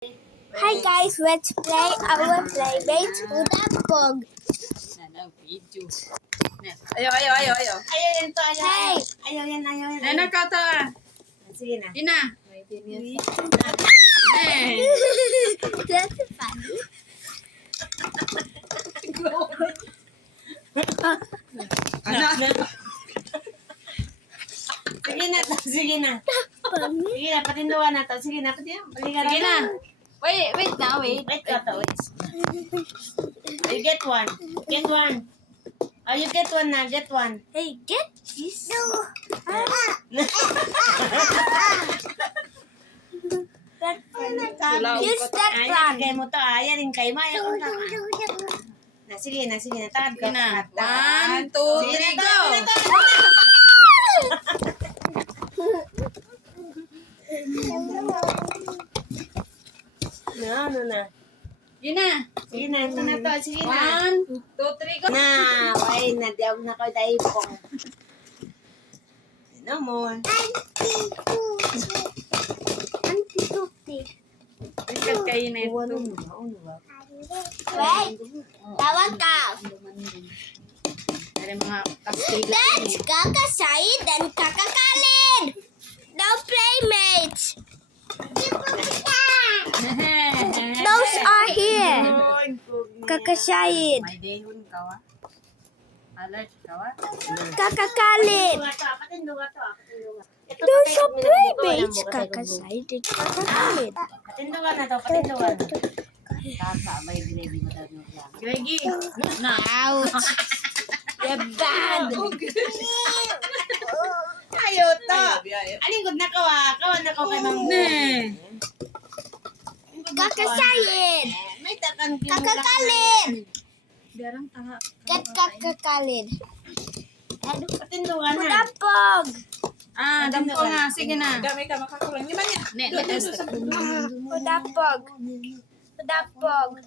Hi guys, let's play our Playmate Udapog. Video. Ayaw. Ayaw yan to, ayaw. Hey! Ayaw yan. Nana ka to. Sige na. Ina. That's funny. Sige na. Patinduan na to. Sige na, balikan Sige na. Wait na. Wait ka to, wait. You get one. Get one. Oh, you get one na. Get one. Hey, get this. Use that plan. Kay mo to, ayaw kay mo. Sige na. Tagad ko. Sige na. 1, 2, 3, go. Ano na. Sige na. Sige na, ito na to. Sige na. 1, 2, 3, go. Na, why na diyaw na ko dahil po. No more. Ikat kayo na ito. Wait, tawag ka. Dari mga Kastila. That's Kaka Said and Kaka Khalid. No playmates. Those are here. Kaka Said, May dehon ka wa? Alert ka wa? Kaka Khalid. Those are playmates. Kaka Said and Kaka Khalid. Patindugan na to, patindugan na. Kaka, may binili mo daw yung lang. Greggy. Na. Ouch. You're bad. Ayo to. Aling gud na kawa, na ko kay Mang Ne. Kaka Said. May takan Kaka Khalid. Biarang tanga. Get Kaka Khalid. Patindugan na. Udapog. Dampo nga. Sige na. Dami ka makakulang. Lima niya. Ne, let's Udapog. Udapog. Udapog.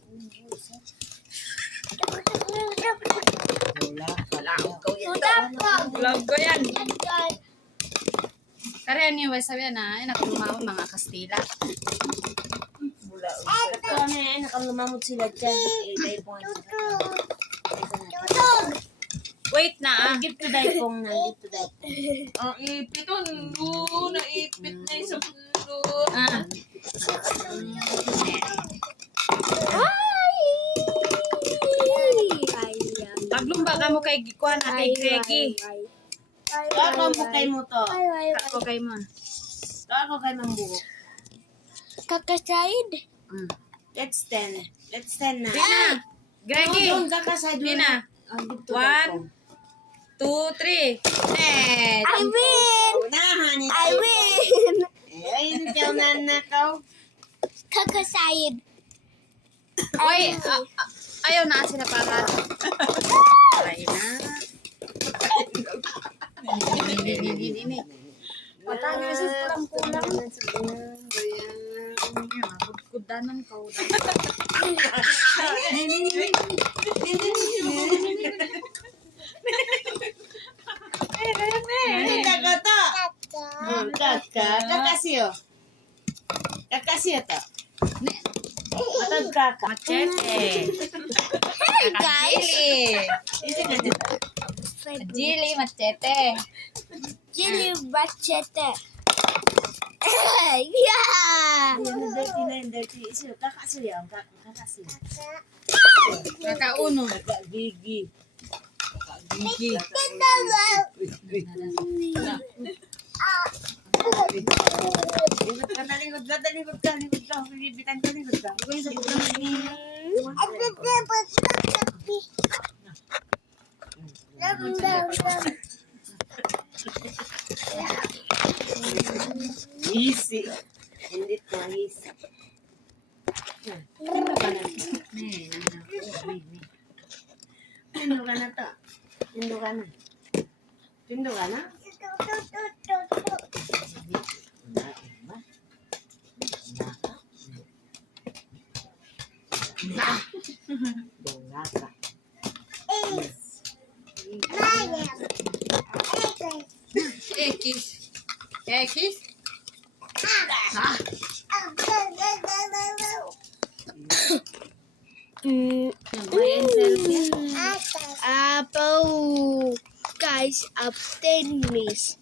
vlog ko yan. Kaya anyway, sabi na, nakulumao mga Kastila. Ito na, nakalumamot sila dyan. Dahil po nga. Wait na. Give to dahil pong na, give to dahil. Ang ipit o. Naipit na yung sa pulo. Paglumba ka mo kay Kuan na kay Greggy. Ako mo kay mo to. Ako kay mo. Ako kay Mang Buhok. Kaka Said. Let's 10. Let's 10 na. Dina. Greggy. Doon, kakasay doon. Dina. Give to dahil 1, 2, 3. Net. I win. Unahan ito. I win. Ay, ikaw na nakaw. Kaka Said. Wait. Ayaw na sila para. Ay na. Ini. Matangin kasi kulang-kulang. Kudanan ka. Kaka to. Kakasyo. Kakasyo to. Matag kaka. Machete. Hey guys. Jili machete. Jilly Bachete. Yeah. Dirty. Kakasyo yan. Kakasyo. Kakauno. Gigi. Likod ka. Bibitan ka, likod ka. Easy. Hindi to easy. Tindo ka na to. Tindo ka na. Donga ka. Ekis. Ah. Buy and sell yan. Apple. Guys, abstain miss.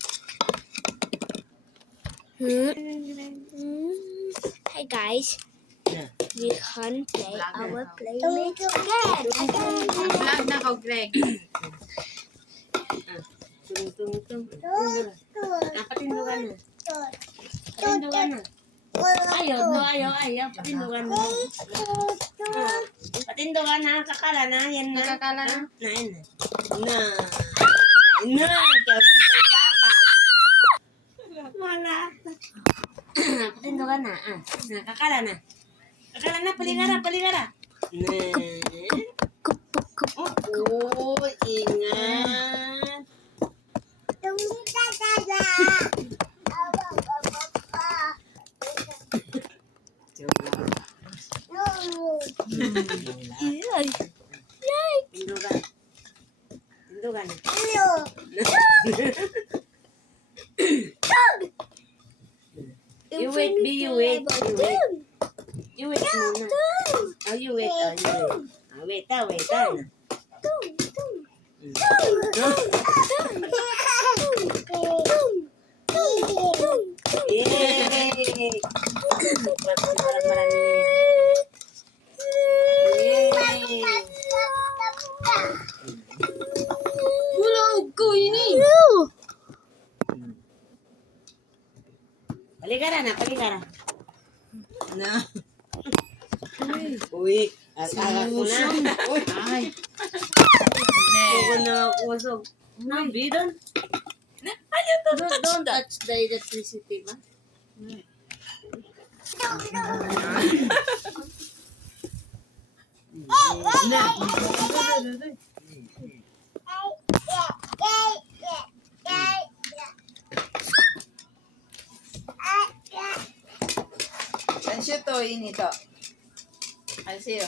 Hi guys, Na. we can play our playmate again. Vlog na ko, Greg. Tung. Patindugan na. Patindugan na. Ayaw. Patindugan na. Patindugan na. Kakala na. Yan na. Nakakala na. Yan na. Na. Ikaw lang kay Kaka. Wala. Patindugan na. Kakala na. Kakala na. Paligara. Na. Oh, ingat. Tindugan. You wait, B, you wait. You wait muna. Oh, you wait. Wait. Yay! Bulog ko ini. Paligara. Na. Uy, akala ko na. Uy, Ay. ako na kusog. Na, bidon. Don't touch the electricity, ba? Ansyo to, ini to. Ansyo.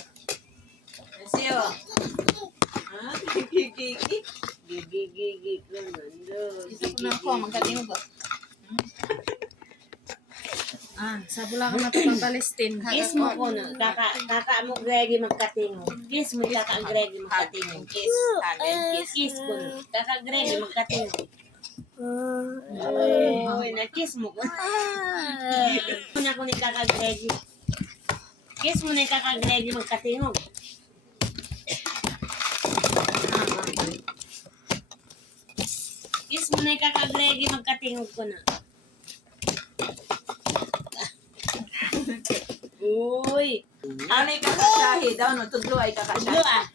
Ah, gigi. Gigi ko nando. Ito ko na ko, magkatingog ko. Sa Bulacan na ito pang Palestine. Kiss mo ko na. Kaka mo Greggy magkatingog. Kiss mo kaka Greggy magkatingog. Kiss. Kiss ko na. Kaka Greggy magkatingog. Uy, na-kiss mo ko. Muna ko ni kaka Greggy. Kiss mo na kaka Greggy magkatingog. Kiss mo na kaka Greggy magkatingog ko na. Uy. Ano yung kakasyahe daw, no? Tudlo ay kakasyahe. Tudlo ah.